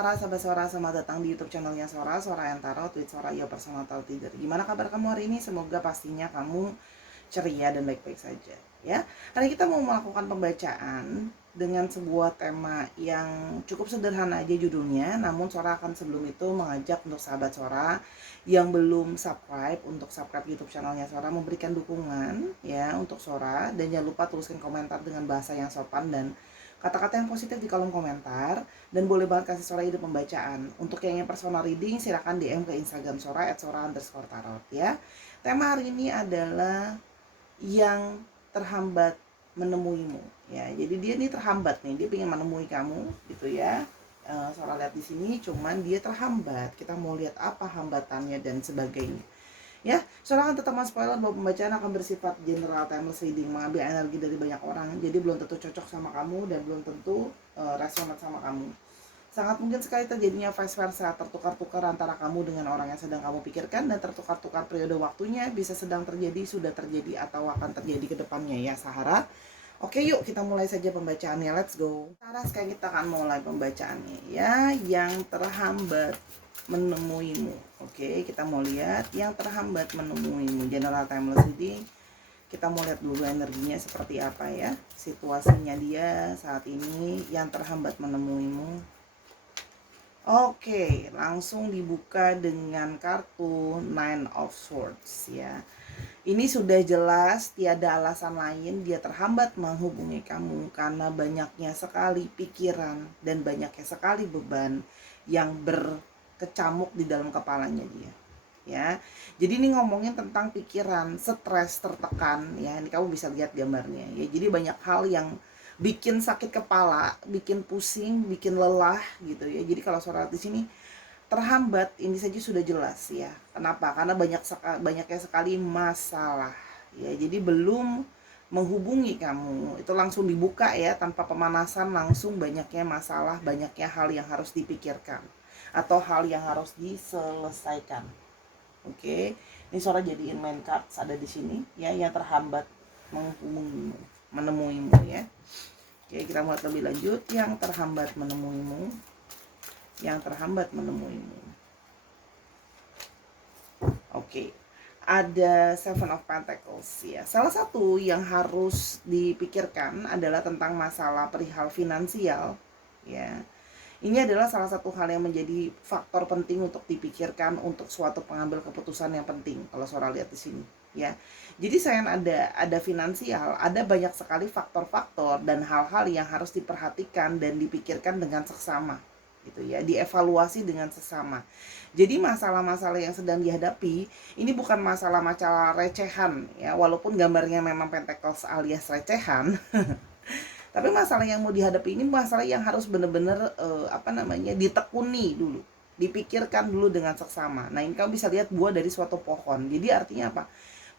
Sora, sahabat Sora, selamat datang di YouTube channelnya Sora, Sora yang Tarot with Sora, your personal tarot reader. Gimana kabar kamu hari ini? Semoga pastinya kamu ceria dan baik-baik saja, ya. Hari kita mau melakukan pembacaan dengan sebuah tema yang cukup sederhana aja judulnya, namun Sora akan sebelum itu mengajak untuk sahabat Sora yang belum subscribe untuk subscribe YouTube channelnya Sora, memberikan dukungan ya untuk Sora, dan jangan lupa tuliskan komentar dengan bahasa yang sopan dan kata-kata yang positif di kolom komentar, dan boleh banget kasih Sora ide pembacaan. Untuk yang personal reading silahkan DM ke Instagram Sora @sora_tarot ya. Tema hari ini adalah yang terhambat menemuimu ya. Jadi dia nih terhambat nih, dia ingin menemui kamu gitu ya. Sora lihat di sini cuman dia terhambat. Kita mau lihat apa hambatannya dan sebagainya. Ya, Sora akan tetap spoiler bahwa pembacaan akan bersifat general, timeless reading, mengambil energi dari banyak orang. Jadi belum tentu cocok sama kamu dan belum tentu resonate sama kamu. Sangat mungkin sekali terjadinya vice versa, tertukar-tukar antara kamu dengan orang yang sedang kamu pikirkan, dan tertukar-tukar periode waktunya, bisa sedang terjadi, sudah terjadi, atau akan terjadi ke depannya ya Sahara. Oke, yuk kita mulai saja pembacaannya, let's go. Sahara, sekarang kita akan mulai pembacaannya ya. Yang terhambat menemuimu. Oke, kita mau lihat yang terhambat menemuimu, general timeless reading. Kita mau lihat dulu energinya seperti apa ya, situasinya dia saat ini yang terhambat menemuimu. Oke, langsung dibuka dengan kartu Nine of Swords ya. Ini sudah jelas tiada alasan lain dia terhambat menghubungi kamu karena banyaknya sekali pikiran dan banyaknya sekali beban yang berkecamuk di dalam kepalanya dia. Ya. Jadi ini ngomongin tentang pikiran, stres, tertekan ya. Ini kamu bisa lihat gambarnya ya. Jadi banyak hal yang bikin sakit kepala, bikin pusing, bikin lelah gitu ya. Jadi kalau Sora di sini terhambat, ini saja sudah jelas ya. Kenapa? Karena banyaknya sekali masalah ya. Jadi belum menghubungi kamu itu langsung dibuka ya, tanpa pemanasan, langsung banyaknya masalah, banyaknya hal yang harus dipikirkan atau hal yang harus diselesaikan. Oke, ini Sora jadiin main cards ada di sini ya, yang terhambat menghubungimu, menemuimu ya. Oke, kita lihat lebih lanjut yang terhambat menemuimu. Yang terhambat menemuimu. Oke, ada Seven of Pentacles ya. Salah satu yang harus dipikirkan adalah tentang masalah perihal finansial ya. Ini adalah salah satu hal yang menjadi faktor penting untuk dipikirkan untuk suatu pengambil keputusan yang penting kalau Sora lihat di sini ya. Jadi selain ada finansial, ada banyak sekali faktor-faktor dan hal-hal yang harus diperhatikan dan dipikirkan dengan seksama gitu ya, dievaluasi dengan sesama. Jadi masalah-masalah yang sedang dihadapi ini bukan masalah-masalah recehan ya, walaupun gambarnya memang Pentacles alias recehan. Tapi masalah yang mau dihadapi ini masalah yang harus benar-benar ditekuni dulu, dipikirkan dulu dengan seksama. Nah, ini kamu bisa lihat buah dari suatu pohon. Jadi artinya apa?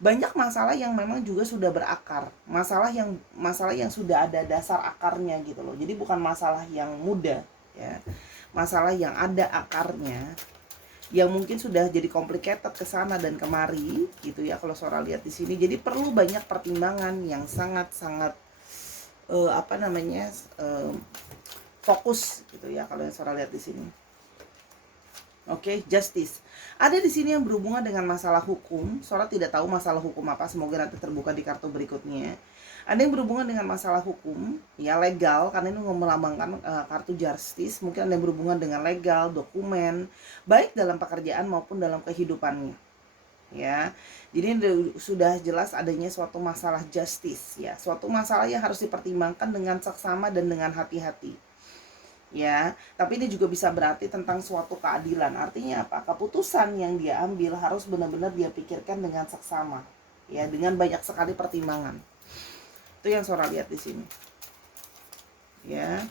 Banyak masalah yang memang juga sudah berakar, masalah yang sudah ada dasar akarnya gitu loh. Jadi bukan masalah yang mudah ya, masalah yang ada akarnya, yang mungkin sudah jadi complicated ke sana dan kemari gitu ya kalau Sora lihat di sini. Jadi perlu banyak pertimbangan yang sangat-sangat fokus gitu ya kalau yang Sora lihat di sini. Oke, justice. Ada di sini yang berhubungan dengan masalah hukum. Sora tidak tahu masalah hukum apa, semoga nanti terbuka di kartu berikutnya. Ada yang berhubungan dengan masalah hukum, ya legal, karena ini melambangkan kartu justice. Mungkin ada yang berhubungan dengan legal, dokumen, baik dalam pekerjaan maupun dalam kehidupannya. Ya, jadi sudah jelas adanya suatu masalah justice ya, suatu masalah yang harus dipertimbangkan dengan seksama dan dengan hati-hati ya. Tapi ini juga bisa berarti tentang suatu keadilan. Artinya apa? Keputusan yang dia ambil harus benar-benar dia pikirkan dengan seksama ya, dengan banyak sekali pertimbangan. Itu yang Sora lihat di sini ya.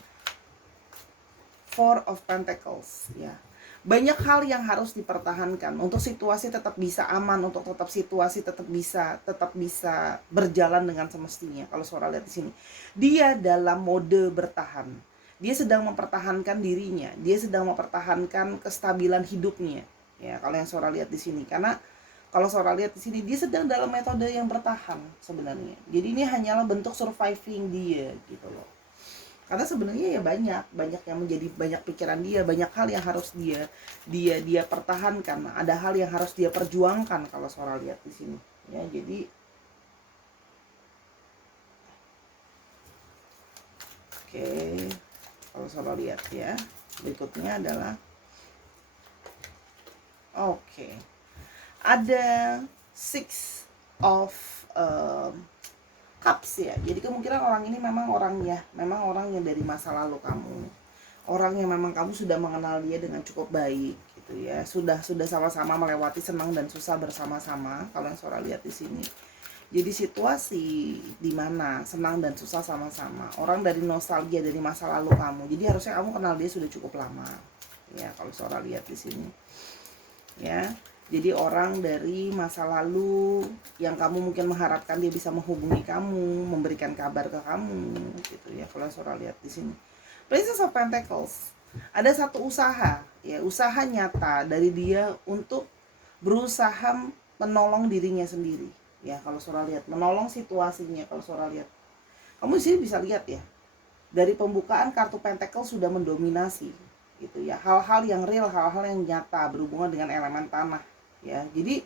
Four of Pentacles ya. Banyak hal yang harus dipertahankan untuk situasi tetap bisa aman, untuk situasi tetap bisa berjalan dengan semestinya. Kalau Sora lihat di sini, dia dalam mode bertahan. Dia sedang mempertahankan dirinya, dia sedang mempertahankan kestabilan hidupnya. Ya, kalau yang Sora lihat di sini, karena kalau Sora lihat di sini dia sedang dalam metode yang bertahan sebenarnya. Jadi ini hanyalah bentuk surviving dia gitu loh. Karena sebenarnya ya banyak yang menjadi banyak pikiran dia, banyak hal yang harus dia pertahankan, ada hal yang harus dia perjuangkan kalau Sora lihat di sini. Ya, jadi oke, kalau Sora lihat ya, berikutnya adalah oke. Ada six of cups ya. Jadi kemungkinan orang ini memang orang yang dari masa lalu kamu. Orang yang memang kamu sudah mengenal dia dengan cukup baik gitu ya. Sudah sama-sama melewati senang dan susah bersama-sama kalau yang Sora lihat di sini. Jadi situasi di mana senang dan susah sama-sama. Orang dari nostalgia dari masa lalu kamu. Jadi harusnya kamu kenal dia sudah cukup lama. Ya, kalau Sora lihat di sini. Ya. Jadi orang dari masa lalu yang kamu mungkin mengharapkan dia bisa menghubungi kamu, memberikan kabar ke kamu, gitu ya. Kalau Sora lihat di sini, Princess of Pentacles, ada satu usaha, ya usaha nyata dari dia untuk berusaha menolong dirinya sendiri. Ya kalau Sora lihat, menolong situasinya. Kalau Sora lihat, kamu di sini bisa lihat ya, dari pembukaan kartu Pentacles sudah mendominasi, gitu ya. Hal-hal yang real, hal-hal yang nyata berhubungan dengan elemen tanah. Ya, jadi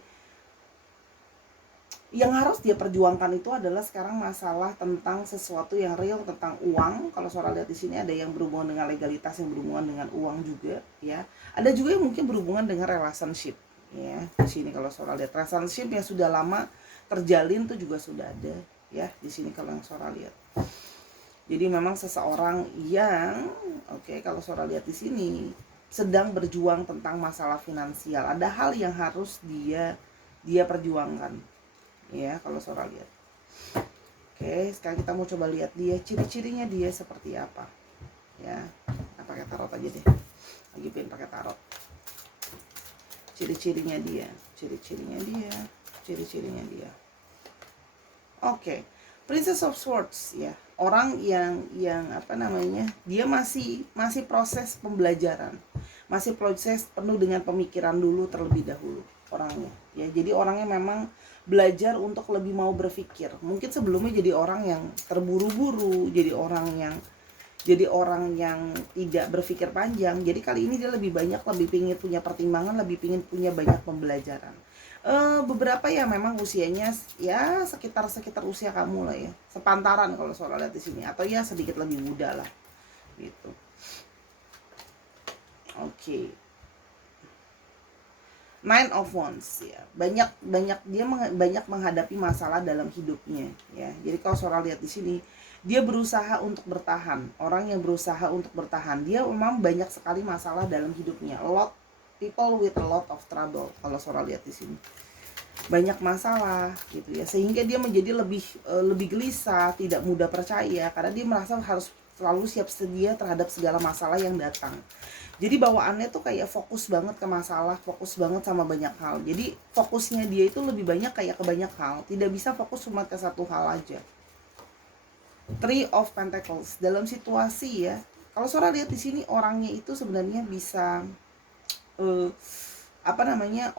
yang harus dia perjuangkan itu adalah sekarang masalah tentang sesuatu yang real, tentang uang. Kalau Sora lihat di sini ada yang berhubungan dengan legalitas, yang berhubungan dengan uang juga, ya. Ada juga yang mungkin berhubungan dengan relationship, ya. Di sini kalau Sora lihat relationship yang sudah lama terjalin tuh juga sudah ada, ya. Di sini kalau yang Sora lihat. Jadi memang seseorang yang kalau Sora lihat di sini sedang berjuang tentang masalah finansial. Ada hal yang harus dia perjuangkan. Ya, kalau Sora lihat. Sekarang kita mau coba lihat dia, ciri-cirinya dia seperti apa. Ya, pakai tarot aja deh. Lagi pengen pakai tarot. Ciri-cirinya dia. Princess of Swords ya. Orang yang dia masih proses pembelajaran. Masih proses penuh dengan pemikiran dulu terlebih dahulu orangnya. Ya, jadi orangnya memang belajar untuk lebih mau berpikir. Mungkin sebelumnya jadi orang yang terburu-buru, jadi orang yang tidak berpikir panjang. Jadi kali ini dia lebih pingin punya pertimbangan, lebih pingin punya banyak pembelajaran. Beberapa ya memang usianya ya sekitar usia kamu lah ya, sepantaran kalau Sora lihat di sini, atau ya sedikit lebih muda lah gitu. Nine of Wands ya, banyak menghadapi masalah dalam hidupnya ya. Jadi kalau Sora lihat di sini, dia berusaha untuk bertahan. Orang yang berusaha untuk bertahan, dia memang banyak sekali masalah dalam hidupnya. People with a lot of trouble kalau Sora lihat di sini. Banyak masalah gitu ya, sehingga dia menjadi lebih gelisah, tidak mudah percaya karena dia merasa harus selalu siap sedia terhadap segala masalah yang datang. Jadi bawaannya tuh kayak fokus banget ke masalah, fokus banget sama banyak hal. Jadi fokusnya dia itu lebih banyak kayak ke banyak hal, tidak bisa fokus cuma ke satu hal aja. Three of Pentacles dalam situasi ya. Kalau Sora lihat di sini, orangnya itu sebenarnya bisa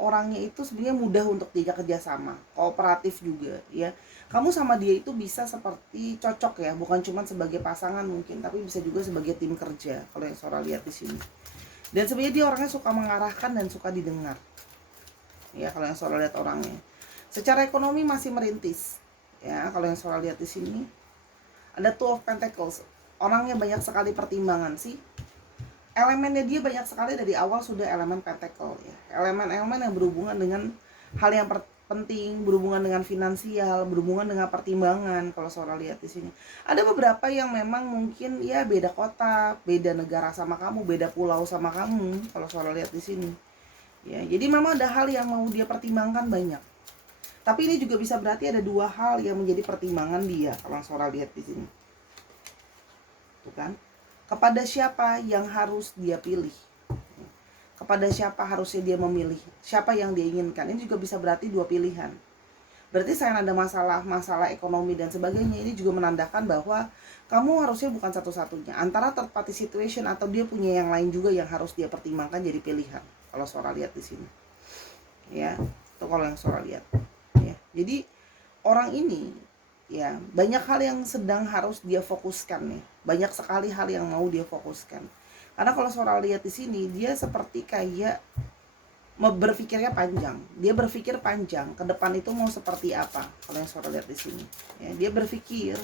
orangnya itu sebenarnya mudah untuk diajak kerjasama, kooperatif juga ya. Kamu sama dia itu bisa seperti cocok ya, bukan cuma sebagai pasangan mungkin, tapi bisa juga sebagai tim kerja kalau yang Sora lihat di sini. Dan sebenarnya dia orangnya suka mengarahkan dan suka didengar. Ya, kalau yang Sora lihat orangnya. Secara ekonomi masih merintis. Ya, kalau yang Sora lihat di sini ada Two of Pentacles. Orangnya banyak sekali pertimbangan sih. Elemennya dia banyak sekali dari awal sudah elemen pentacle ya. Elemen-elemen yang berhubungan dengan hal yang penting, berhubungan dengan finansial, berhubungan dengan pertimbangan. Kalau Sora lihat di sini, ada beberapa yang memang mungkin ya beda kota, beda negara sama kamu, beda pulau sama kamu. Kalau Sora lihat di sini, ya jadi memang ada hal yang mau dia pertimbangkan banyak. Tapi ini juga bisa berarti ada dua hal yang menjadi pertimbangan dia. Kalau Sora lihat di sini, tuh kan? Kepada siapa yang harus dia pilih, kepada siapa harusnya dia memilih, siapa yang dia inginkan. Ini juga bisa berarti dua pilihan. Berarti selain ada masalah ekonomi dan sebagainya, ini juga menandakan bahwa kamu harusnya bukan satu-satunya. Antara third party situation atau dia punya yang lain juga yang harus dia pertimbangkan jadi pilihan. Kalau Sora lihat di sini, ya, itu kalau yang Sora lihat. Ya, jadi orang ini ya banyak hal yang sedang harus dia fokuskan nih, banyak sekali hal yang mau dia fokuskan. Karena kalau Sora lihat di sini, dia seperti kayak berpikirnya panjang. Dia berpikir panjang ke depan itu mau seperti apa. Kalau yang Sora lihat di sini, ya, dia berpikir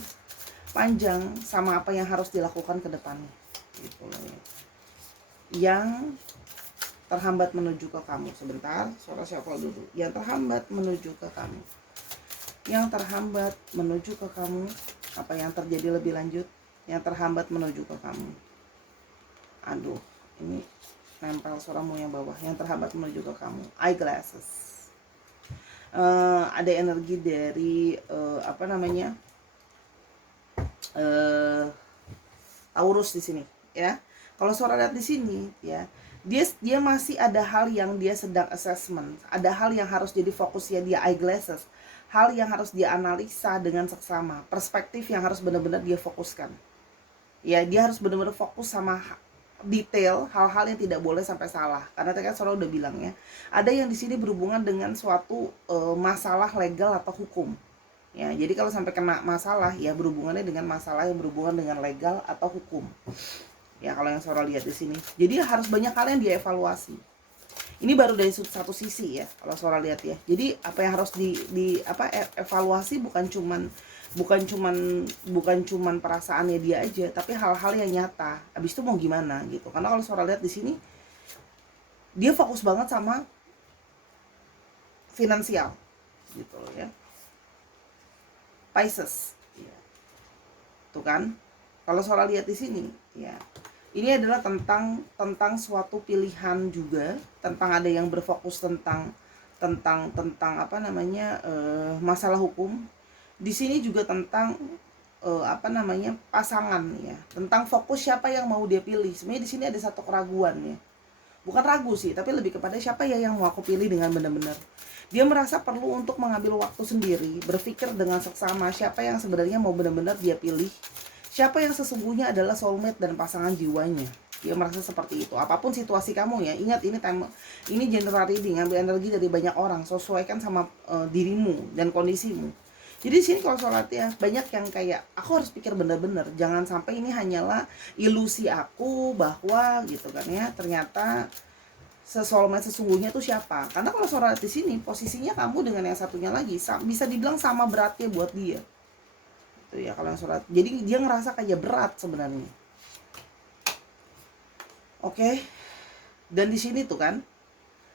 panjang sama apa yang harus dilakukan ke depannya. Gitu loh, ya. Yang terhambat menuju ke kamu. Sebentar, Sora shuffle dulu. Yang terhambat menuju ke kamu. Yang terhambat menuju ke kamu. Apa yang terjadi lebih lanjut? Yang terhambat menuju ke kamu. Aduh, ini nempel Soramu yang bawah. Yang terhambat menuju ke kamu. Eyeglasses. Ada energi dari apa namanya? Taurus di sini, ya. Kalau Sora lihat di sini, ya, dia masih ada hal yang dia sedang assessment, ada hal yang harus jadi fokusnya dia, eyeglasses, hal yang harus dia analisa dengan seksama, perspektif yang harus benar-benar dia fokuskan. Ya, dia harus benar-benar fokus sama detail hal-hal yang tidak boleh sampai salah. Karena tadi kan Sora udah bilang ya, ada yang di sini berhubungan dengan suatu masalah legal atau hukum. Ya, jadi kalau sampai kena masalah, ya berhubungannya dengan masalah yang berhubungan dengan legal atau hukum. Ya, kalau yang Sora lihat di sini. Jadi harus banyak hal yang dievaluasi. Ini baru dari satu sisi ya, kalau Sora lihat ya. Jadi apa yang harus evaluasi bukan cuman perasaannya dia aja, tapi hal-hal yang nyata. Habis itu mau gimana gitu. Karena kalau Sora lihat di sini, dia fokus banget sama finansial gitu ya. Pisces, ya. Tuh kan, kalau Sora lihat di sini, ya, ini adalah tentang suatu pilihan juga, tentang ada yang berfokus tentang apa namanya masalah hukum. Di sini juga tentang apa namanya pasangan ya, tentang fokus siapa yang mau dia pilih. Sebenarnya di sini ada satu keraguan ya. Bukan ragu sih, tapi lebih kepada siapa ya yang mau aku pilih dengan benar-benar. Dia merasa perlu untuk mengambil waktu sendiri, berpikir dengan seksama siapa yang sebenarnya mau benar-benar dia pilih, siapa yang sesungguhnya adalah soulmate dan pasangan jiwanya. Dia merasa seperti itu. Apapun situasi kamu ya, ingat ini general reading, ambil energi dari banyak orang, sesuaikan sama dirimu dan kondisimu. Jadi di sini kalau sholat ya banyak yang kayak aku harus pikir benar-benar, jangan sampai ini hanyalah ilusi aku bahwa gitu kan ya, ternyata soulmate sesungguhnya itu siapa. Karena kalau sholat di sini posisinya kamu dengan yang satunya lagi bisa dibilang sama beratnya buat dia. Itu ya kalau yang sholat. Jadi dia ngerasa kayak berat sebenarnya. Oke. Dan di sini tuh kan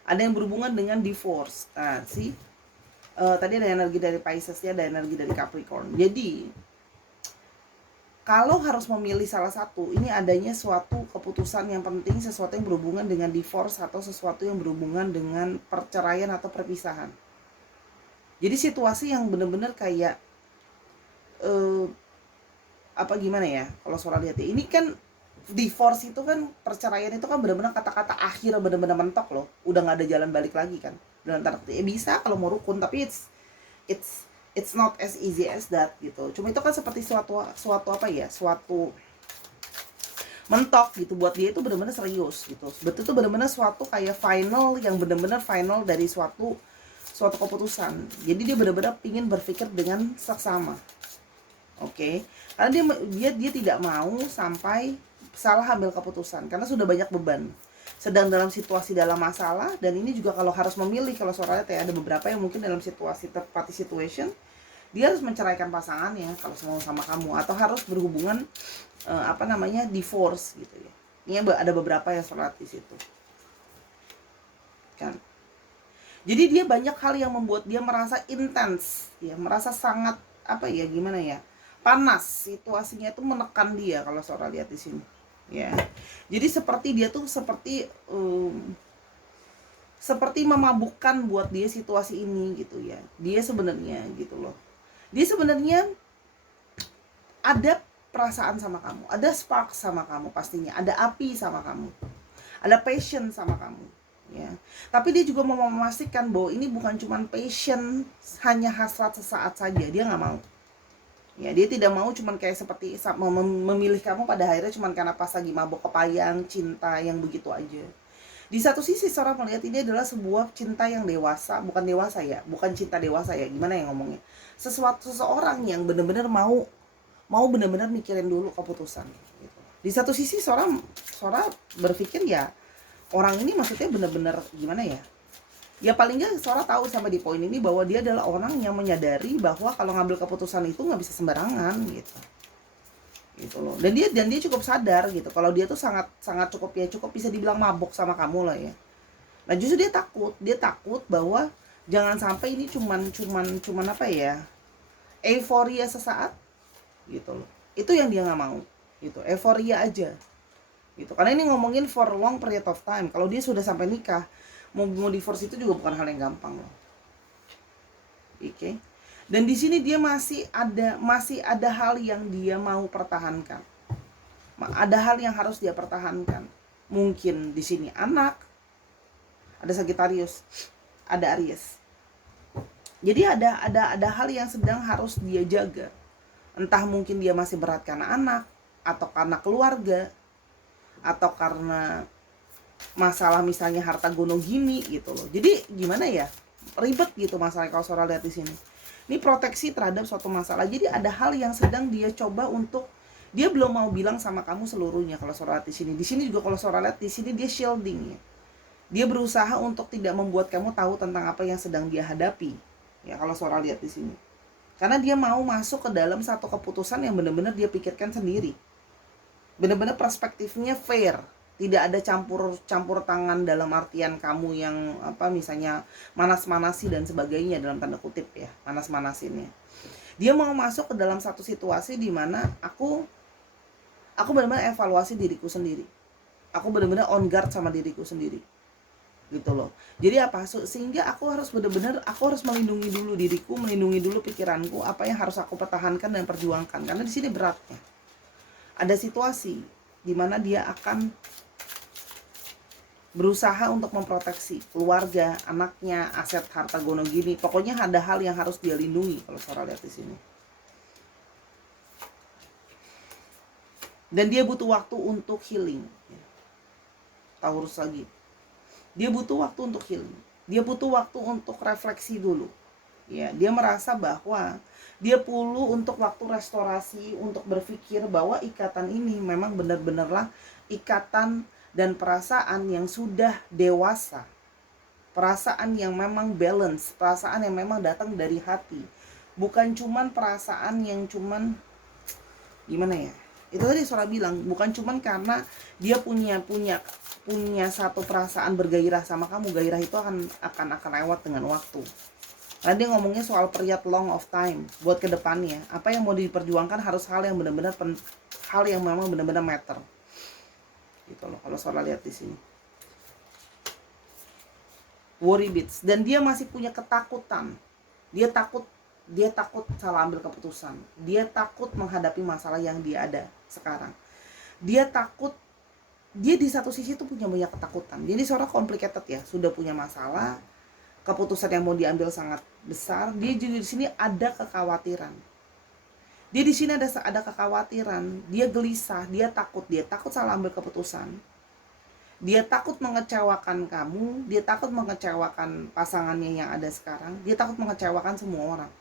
ada yang berhubungan dengan divorce. Nah, tadi ada energi dari Pisces, ada energi dari Capricorn. Jadi kalau harus memilih salah satu, ini adanya suatu keputusan yang penting, sesuatu yang berhubungan dengan divorce atau sesuatu yang berhubungan dengan perceraian atau perpisahan. Jadi situasi yang benar-benar kayak apa gimana ya? Kalau Sora lihat ya, ini kan divorce itu kan, perceraian itu kan benar-benar kata-kata akhir, benar-benar mentok loh. Udah nggak ada jalan balik lagi kan. Dan bisa kalau mau rukun, tapi it's not as easy as that gitu. Cuma itu kan seperti suatu apa ya, suatu mentok gitu, buat dia itu benar-benar serius gitu. Betul itu benar-benar suatu kayak final, yang benar-benar final dari suatu keputusan. Jadi dia benar-benar ingin berpikir dengan seksama. Oke. Karena dia tidak mau sampai salah ambil keputusan karena sudah banyak beban. Sedang dalam situasi dalam masalah, dan ini juga kalau harus memilih, kalau soalnya ada beberapa yang mungkin dalam situasi third situation dia harus menceraikan pasangannya kalau mau sama kamu, atau harus berhubungan apa namanya divorce gitu ya. Ini ada beberapa yang sholat di situ kan. Jadi dia banyak hal yang membuat dia merasa intens ya, merasa sangat apa ya, gimana ya, panas, situasinya itu menekan dia kalau sholat lihat di sini ya. Jadi seperti dia tuh seperti memabukkan buat dia situasi ini gitu ya. Dia sebenarnya gitu loh, dia sebenarnya ada perasaan sama kamu, ada spark sama kamu, pastinya ada api sama kamu, ada passion sama kamu ya. Tapi dia juga mau memastikan bahwa ini bukan cuma passion, hanya hasrat sesaat saja. Dia nggak mau ya, dia tidak mau cuman kayak seperti memilih kamu pada akhirnya cuman karena pas lagi mabok kepayang cinta yang begitu aja. Di satu sisi seorang melihat ini adalah sebuah cinta yang dewasa, bukan cinta dewasa ya, gimana ya ngomongnya, seseorang yang benar-benar mau benar-benar mikirin dulu keputusan gitu. Di satu sisi Sora berpikir ya orang ini maksudnya benar-benar gimana ya, ya paling nggak Sora tahu sama di poin ini bahwa dia adalah orang yang menyadari bahwa kalau ngambil keputusan itu nggak bisa sembarangan gitu loh. Dan dia cukup sadar gitu kalau dia tuh sangat sangat cukup bisa dibilang mabok sama kamu lah ya. Nah justru dia takut bahwa jangan sampai ini cuman apa ya, euforia sesaat gitu loh. Itu yang dia nggak mau gitu, euforia aja gitu. Karena ini ngomongin for long period of time. Kalau dia sudah sampai nikah, mau divorce itu juga bukan hal yang gampang loh. Oke. Dan di sini dia masih ada hal yang dia mau pertahankan. Ada hal yang harus dia pertahankan. Mungkin di sini anak, ada Sagittarius, ada Aries. Jadi ada hal yang sedang harus dia jaga. Entah mungkin dia masih berat karena anak, atau karena keluarga, atau karena masalah misalnya harta gono gini gitu loh. Jadi gimana ya, ribet gitu masalah kalau Sora lihat di sini. Ini proteksi terhadap suatu masalah. Jadi ada hal yang sedang dia coba untuk, dia belum mau bilang sama kamu seluruhnya kalau Sora lihat di sini. Di sini juga kalau Sora lihat di sini dia shielding ya. Dia berusaha untuk tidak membuat kamu tahu tentang apa yang sedang dia hadapi. Ya kalau Sora lihat di sini. Karena dia mau masuk ke dalam satu keputusan yang benar-benar dia pikirkan sendiri. Benar-benar perspektifnya fair. Tidak ada campur tangan dalam artian kamu yang apa misalnya manas-manasi dan sebagainya dalam tanda kutip ya, manas-manasinnya. Dia mau masuk ke dalam satu situasi di mana aku benar-benar evaluasi diriku sendiri. Aku benar-benar on guard sama diriku sendiri. Gitu loh. Jadi apa? Sehingga aku harus benar-benar melindungi dulu diriku, melindungi dulu pikiranku, apa yang harus aku pertahankan dan perjuangkan. Karena di sini beratnya. Ada situasi di mana dia akan berusaha untuk memproteksi keluarga, anaknya, aset harta gono gini. Pokoknya ada hal yang harus dia lindungi kalau Sora lihat di sini. Dan dia butuh waktu untuk healing. Taurus lagi. Dia butuh waktu untuk healing. Dia butuh waktu untuk refleksi dulu. Ya, dia merasa bahwa dia perlu untuk waktu restorasi, untuk berpikir bahwa ikatan ini memang benar-benarlah ikatan dan perasaan yang sudah dewasa, perasaan yang memang balance, perasaan yang memang datang dari hati, bukan cuman perasaan yang cuman gimana ya, itu tadi Sora bilang bukan cuman karena dia punya satu perasaan bergairah sama kamu. Gairah itu akan lewat dengan waktu. Karena dia ngomongnya soal period long of time buat kedepannya. Apa yang mau diperjuangkan harus hal yang benar-benar hal yang memang benar-benar matter. Gitu loh kalau Sora lihat di sini. Worry bits, dan dia masih punya ketakutan. Dia takut salah ambil keputusan. Dia takut menghadapi masalah yang dia ada sekarang. Dia takut, dia di satu sisi tuh punya banyak ketakutan. Jadi Sora complicated ya, sudah punya masalah, keputusan yang mau diambil sangat besar. Dia juga di sini ada kekhawatiran. Dia di sini ada kekhawatiran, dia gelisah, dia takut salah ambil keputusan. Dia takut mengecewakan kamu, dia takut mengecewakan pasangannya yang ada sekarang, dia takut mengecewakan semua orang.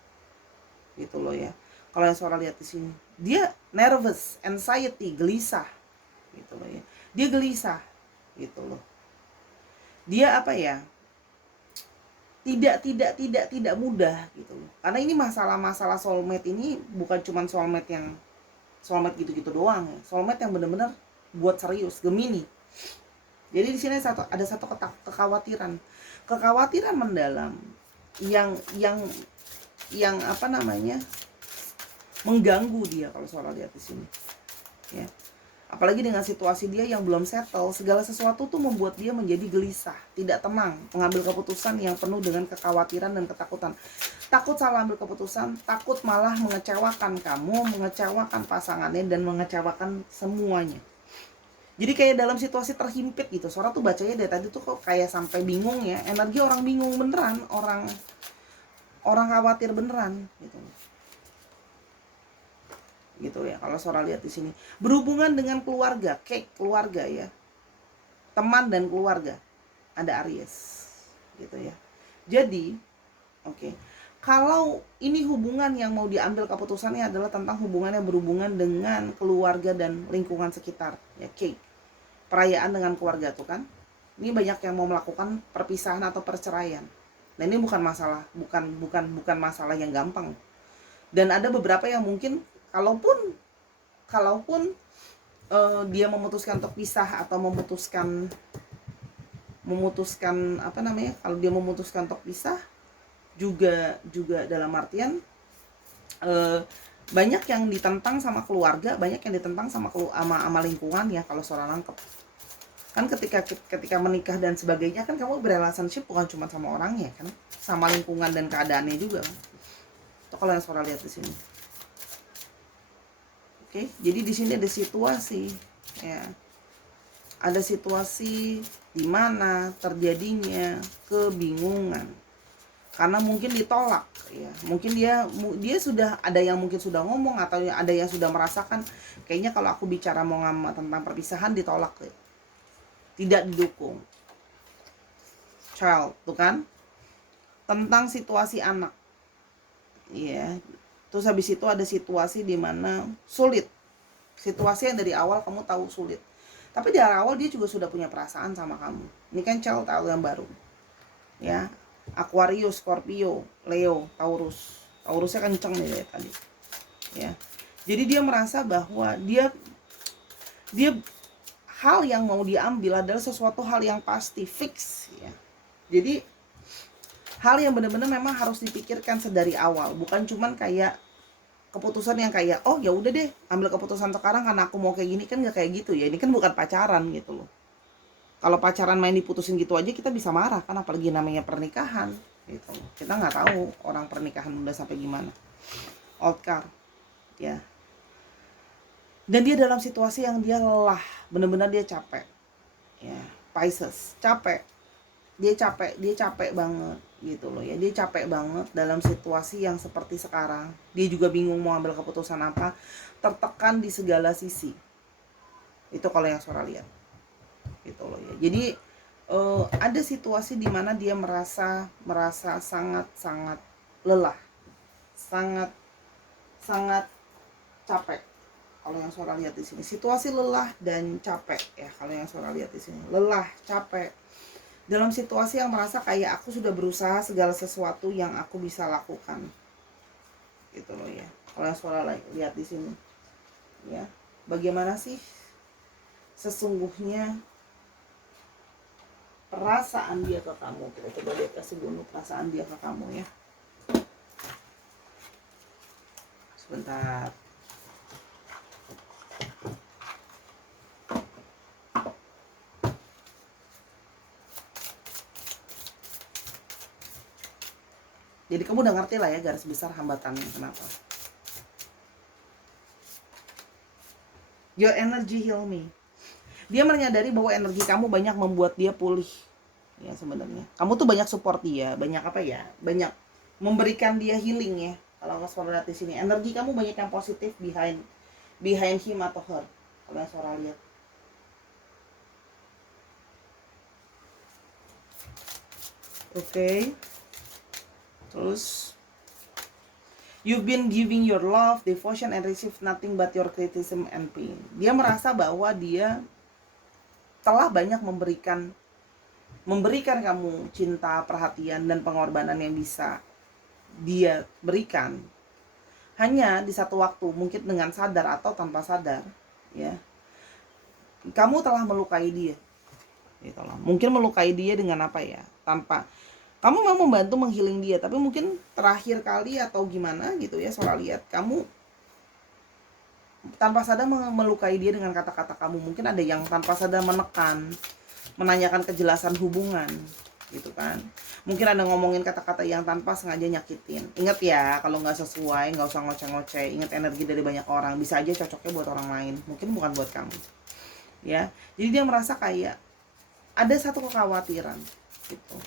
Gitu loh ya. Kalau yang Sora lihat di sini, dia nervous, anxiety, gelisah. Gitu loh ya. Dia gelisah. Gitu loh. Dia apa ya? Tidak mudah gitu loh. Karena ini masalah soulmate ini bukan cuma soulmate gitu-gitu doang ya. Soulmate yang benar-benar buat serius, Gemini. Jadi di sini ada satu kekhawatiran. Kekhawatiran mendalam yang apa namanya? Mengganggu dia kalau Sora lihat di sini. Ya. Apalagi dengan situasi dia yang belum settle, segala sesuatu tuh membuat dia menjadi gelisah, tidak tenang, mengambil keputusan yang penuh dengan kekhawatiran dan ketakutan. Takut salah ambil keputusan, takut malah mengecewakan kamu, mengecewakan pasangannya, dan mengecewakan semuanya. Jadi kayak dalam situasi terhimpit gitu. Sora tuh bacanya dari tadi tuh kok kayak sampai bingung ya. Energi orang bingung beneran, orang khawatir beneran gitu. Gitu ya kalau Sora lihat di sini. Berhubungan dengan keluarga, keluarga ya, teman dan keluarga, ada Aries gitu ya. Jadi oke, Kalau ini hubungan yang mau diambil keputusannya adalah tentang hubungan yang berhubungan dengan keluarga dan lingkungan sekitar, ya cake. Perayaan dengan keluarga tuh kan. Ini banyak yang mau melakukan perpisahan atau perceraian. Dan ini bukan masalah, bukan masalah yang gampang. Dan ada beberapa yang mungkin kalaupun dia memutuskan untuk pisah atau memutuskan apa namanya, kalau dia memutuskan untuk pisah juga dalam artian banyak yang ditentang sama keluarga, banyak yang ditentang sama lingkungan ya kalau seorang nangkep. Kan ketika menikah dan sebagainya kan kamu berrelationship bukan cuma sama orangnya kan, sama lingkungan dan keadaannya juga kan. Itu kalau yang suara lihat di sini. Oke, jadi di sini ada situasi ya. Ada situasi di mana terjadinya kebingungan. Karena mungkin ditolak ya. Mungkin dia sudah ada yang mungkin sudah ngomong atau ada yang sudah merasakan kayaknya kalau aku bicara mau tentang perpisahan ditolak ya. Tidak didukung. Child, tuh kan? Tentang situasi anak. Ya. Terus habis itu ada situasi di mana sulit. Situasi yang dari awal kamu tahu sulit. Tapi dari awal dia juga sudah punya perasaan sama kamu. Ini kan child yang baru. Ya. Aquarius, Scorpio, Leo, Taurus. Taurusnya kenceng nih dari tadi. Ya. Jadi dia merasa bahwa dia hal yang mau diambil adalah sesuatu hal yang pasti, fix ya. Jadi hal yang benar-benar memang harus dipikirkan sedari awal, bukan cuman kayak keputusan yang kayak oh ya udah deh ambil keputusan sekarang karena aku mau kayak gini, kan nggak kayak gitu ya. Ini kan bukan pacaran gitu loh. Kalau pacaran main diputusin gitu aja kita bisa marah kan, apalagi namanya pernikahan gitu. Kita nggak tahu orang pernikahan udah sampai gimana. Old car ya. Dan dia dalam situasi yang dia lelah, benar-benar dia capek ya. Pisces capek, dia capek banget gitu loh ya. Dia capek banget dalam situasi yang seperti sekarang. Dia juga bingung mau ambil keputusan apa, tertekan di segala sisi. Itu kalau yang suara lihat gitu loh ya. Jadi ada situasi di mana dia merasa sangat lelah, sangat capek. Kalau yang suara lihat di sini situasi lelah dan capek ya. Kalau yang suara lihat di sini lelah, capek dalam situasi yang merasa kayak aku sudah berusaha segala sesuatu yang aku bisa lakukan gitu loh ya. Kalau yang suara lihat di sini ya, bagaimana sih sesungguhnya perasaan dia ke kamu? Kita coba lihat, kasih dulu perasaan dia ke kamu ya. Sebentar. Jadi kamu udah ngerti lah ya garis besar hambatannya kenapa. Your energy heal me. Dia menyadari bahwa energi kamu banyak membuat dia pulih. Ya sebenarnya. Kamu tuh banyak support dia, banyak apa ya? Banyak memberikan dia healing ya. Kalau nggak suara lihat di sini, energi kamu banyak yang positif behind him atau her. Kalau yang suara lihat. Oke. Terus you've been giving your love, devotion and receive nothing but your criticism and pain. Dia merasa bahwa dia telah banyak memberikan kamu cinta, perhatian dan pengorbanan yang bisa dia berikan. Hanya di satu waktu, mungkin dengan sadar atau tanpa sadar, ya. Kamu telah melukai dia. Gitu loh. Mungkin melukai dia dengan apa ya? Tanpa kamu mau membantu menghealing dia, tapi mungkin terakhir kali atau gimana gitu ya, soal lihat kamu tanpa sadar melukai dia dengan kata-kata kamu. Mungkin ada yang tanpa sadar menekan, menanyakan kejelasan hubungan gitu kan. Mungkin ada ngomongin kata-kata yang tanpa sengaja nyakitin. Ingat ya, kalau nggak sesuai nggak usah ngoceh-ngoceh. Ingat energi dari banyak orang, bisa aja cocoknya buat orang lain, mungkin bukan buat kamu ya. Jadi dia merasa kayak ada satu kekhawatiran gitu.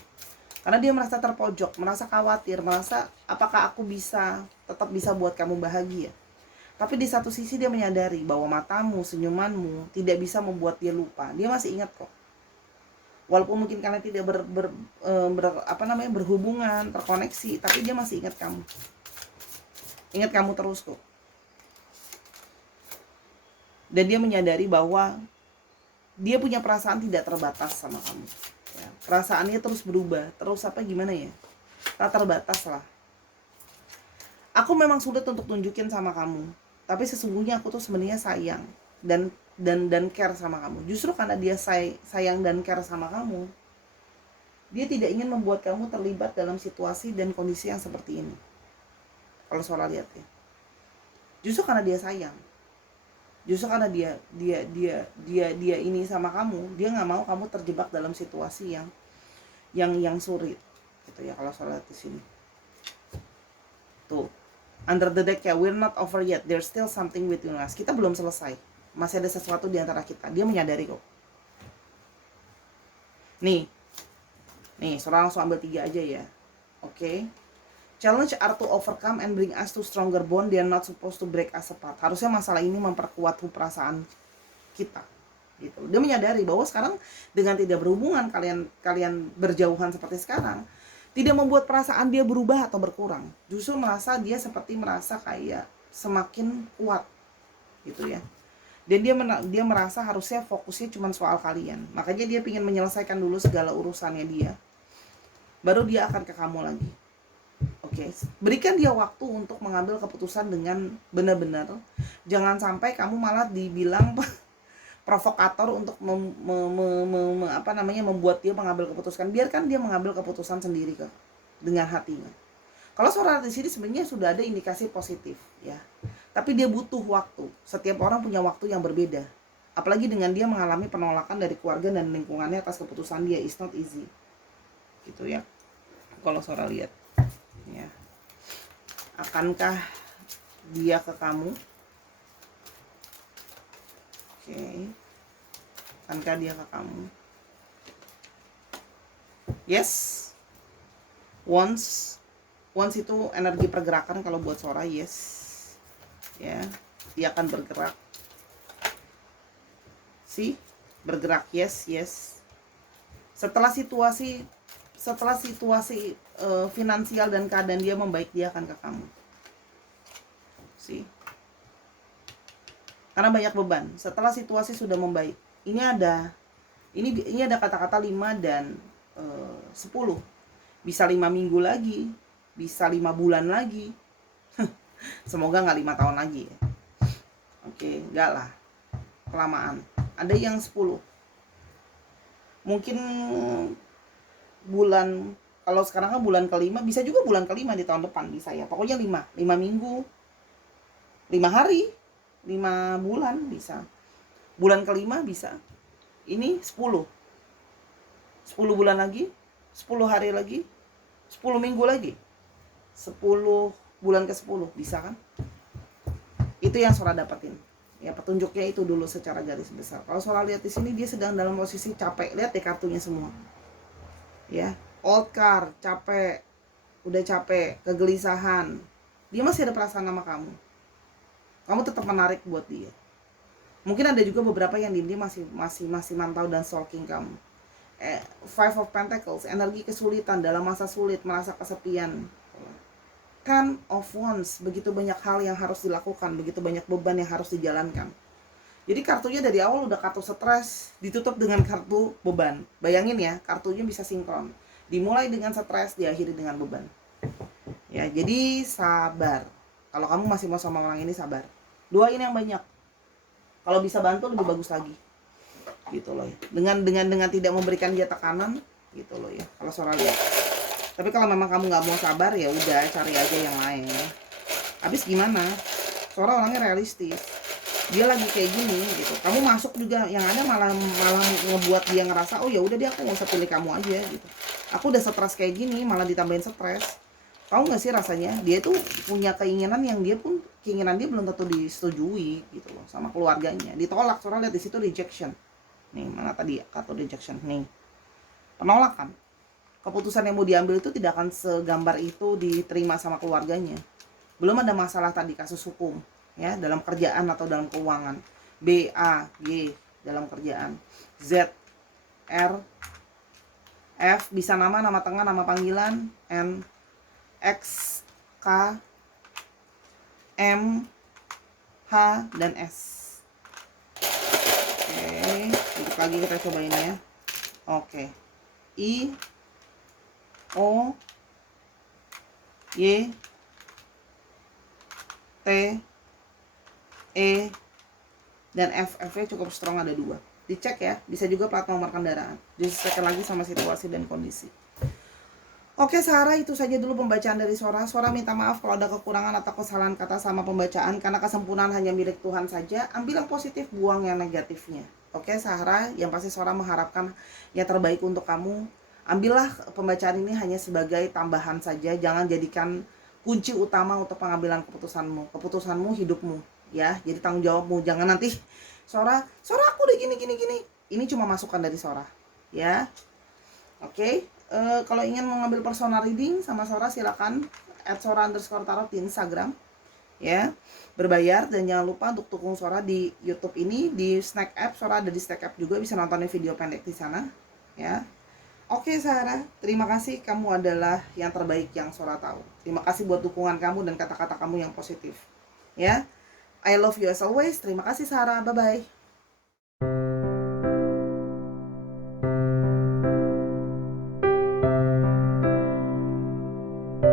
Karena dia merasa terpojok, merasa khawatir, merasa apakah aku tetap bisa buat kamu bahagia. Tapi di satu sisi dia menyadari bahwa matamu, senyumanmu tidak bisa membuat dia lupa. Dia masih ingat kok. Walaupun mungkin kalian tidak berhubungan, terkoneksi, tapi dia masih ingat kamu. Ingat kamu terus kok. Dan dia menyadari bahwa dia punya perasaan tidak terbatas sama kamu. Ya, perasaannya terus berubah, terus gimana ya? Tak terbatas lah. Aku memang sulit untuk tunjukin sama kamu, tapi sesungguhnya aku tuh sebenarnya sayang dan care sama kamu. Justru karena dia sayang dan care sama kamu, dia tidak ingin membuat kamu terlibat dalam situasi dan kondisi yang seperti ini. Kalau Sora lihat ya, justru karena dia sayang, justru karena dia ini sama kamu, dia nggak mau kamu terjebak dalam situasi yang sulit, gitu ya. Kalau Sora lihat di sini, tuh under the deck ya, we're not over yet, there's still something between us. Kita belum selesai, masih ada sesuatu di antara kita. Dia menyadari kok. Nih, Sora langsung ambil 3 aja ya. Oke. Challenge are to overcome and bring us to stronger bond. They are not supposed to break us apart. Harusnya masalah ini memperkuat perasaan kita. Gitu. Dia menyadari bahwa sekarang dengan tidak berhubungan, kalian berjauhan seperti sekarang, tidak membuat perasaan dia berubah atau berkurang. Justru dia seperti merasa kayak semakin kuat, gitu ya. Dan dia merasa harusnya fokusnya cuma soal kalian. Makanya dia ingin menyelesaikan dulu segala urusannya dia, baru dia akan ke kamu lagi. Oke, berikan dia waktu untuk mengambil keputusan dengan benar-benar. Jangan sampai kamu malah dibilang provokator untuk membuat dia mengambil keputusan. Biarkan dia mengambil keputusan sendiri dengan hatinya. Kalau Sora di sini sebenarnya sudah ada indikasi positif ya. Tapi dia butuh waktu. Setiap orang punya waktu yang berbeda. Apalagi dengan dia mengalami penolakan dari keluarga dan lingkungannya atas keputusan dia, it's not easy. Gitu ya. Kalau Sora lihat ya. Akankah dia ke kamu? Oke. Akankah dia ke kamu? Yes. Once itu energi pergerakan. Kalau buat Sora, yes. Ya, dia akan bergerak. Bergerak, yes. Setelah situasi finansial dan keadaan dia membaik, dia akan ke kamu. Karena banyak beban. Setelah situasi sudah membaik, ini ada kata-kata 5 dan 10. Bisa 5 minggu lagi, bisa 5 bulan lagi. Semoga nggak 5 tahun lagi ya. Oke, enggak lah, kelamaan. Ada yang 10. Mungkin bulan, kalau sekarang kan bulan ke-5, bisa juga bulan ke-5 di tahun depan, bisa ya. Pokoknya 5 minggu, 5 hari, 5 bulan bisa. Bulan ke-5 bisa. Ini 10 bulan lagi, 10 hari lagi, 10 minggu lagi, 10 bulan ke-10, bisa kan? Itu yang Sora dapatin. Ya, petunjuknya itu dulu secara garis besar. Kalau Sora lihat di sini, dia sedang dalam posisi capek. Lihat deh kartunya semua. Ya, old card, capek, udah capek, kegelisahan. Dia masih ada perasaan sama kamu. Kamu tetap menarik buat dia. Mungkin ada juga beberapa yang dia masih mantau dan stalking kamu. Five of Pentacles, energi kesulitan, dalam masa sulit, merasa kesepian. Ten of Wands, begitu banyak hal yang harus dilakukan, begitu banyak beban yang harus dijalankan. Jadi kartunya dari awal udah kartu stres, ditutup dengan kartu beban. Bayangin ya, kartunya bisa sinkron. Dimulai dengan stres, diakhiri dengan beban. Ya, jadi sabar. Kalau kamu masih mau sama orang ini, sabar. Doain yang banyak. Kalau bisa bantu lebih bagus lagi. Gitu loh ya. Dengan tidak memberikan dia tekanan, gitu loh ya. Kalau Sora lihat. Tapi kalau memang kamu nggak mau sabar, ya udah cari aja yang lain. Habis gimana? Sora orangnya realistis. Dia lagi kayak gini gitu. Kamu masuk juga, yang ada malah ngebuat dia ngerasa, oh ya udah dia, aku nggak usah pilih kamu aja gitu. Aku udah stres kayak gini, malah ditambahin stres. Tahu nggak sih rasanya? Dia tuh punya keinginan yang keinginan dia belum tentu disetujui gitu loh sama keluarganya. Ditolak. Sora lihat di situ rejection. Nih, mana tadi kartu rejection nih. Penolakan. Keputusan yang mau diambil itu tidak akan segambar itu diterima sama keluarganya. Belum ada masalah tadi kasus hukum ya, dalam kerjaan atau dalam keuangan. B, A, G dalam kerjaan. Z, R, F bisa nama tengah, nama panggilan. N, X, K, M, H, dan S. Oke, dikit lagi kita cobain ya. Oke, I, O, Y, T, E, dan F. F-nya cukup strong, ada 2. Dicek ya, bisa juga plat nomor kendaraan. Disesuaikan lagi sama situasi dan kondisi. Oke Sarah, itu saja dulu pembacaan dari Sora. Sora minta maaf kalau ada kekurangan atau kesalahan kata sama pembacaan, karena kesempurnaan hanya milik Tuhan saja. Ambil yang positif, buang yang negatifnya. Oke Sarah, yang pasti Sora mengharapkan yang terbaik untuk kamu. Ambillah pembacaan ini hanya sebagai tambahan saja, jangan jadikan kunci utama untuk pengambilan keputusanmu. Keputusanmu hidupmu, ya. Jadi tanggung jawabmu. Jangan nanti Sora aku udah gini. Ini cuma masukan dari Sora, ya. Oke. Kalau ingin mengambil personal reading sama Sora, silakan @sora_tarot di Instagram, ya, berbayar. Dan jangan lupa untuk dukung Sora di YouTube ini, di Snack App. Sora ada di Snack App juga, bisa nontonin video pendek di sana, ya. Oke Sarah, terima kasih, kamu adalah yang terbaik yang Sora tahu. Terima kasih buat dukungan kamu dan kata-kata kamu yang positif, ya. I love you as always. Terima kasih Sarah, bye bye.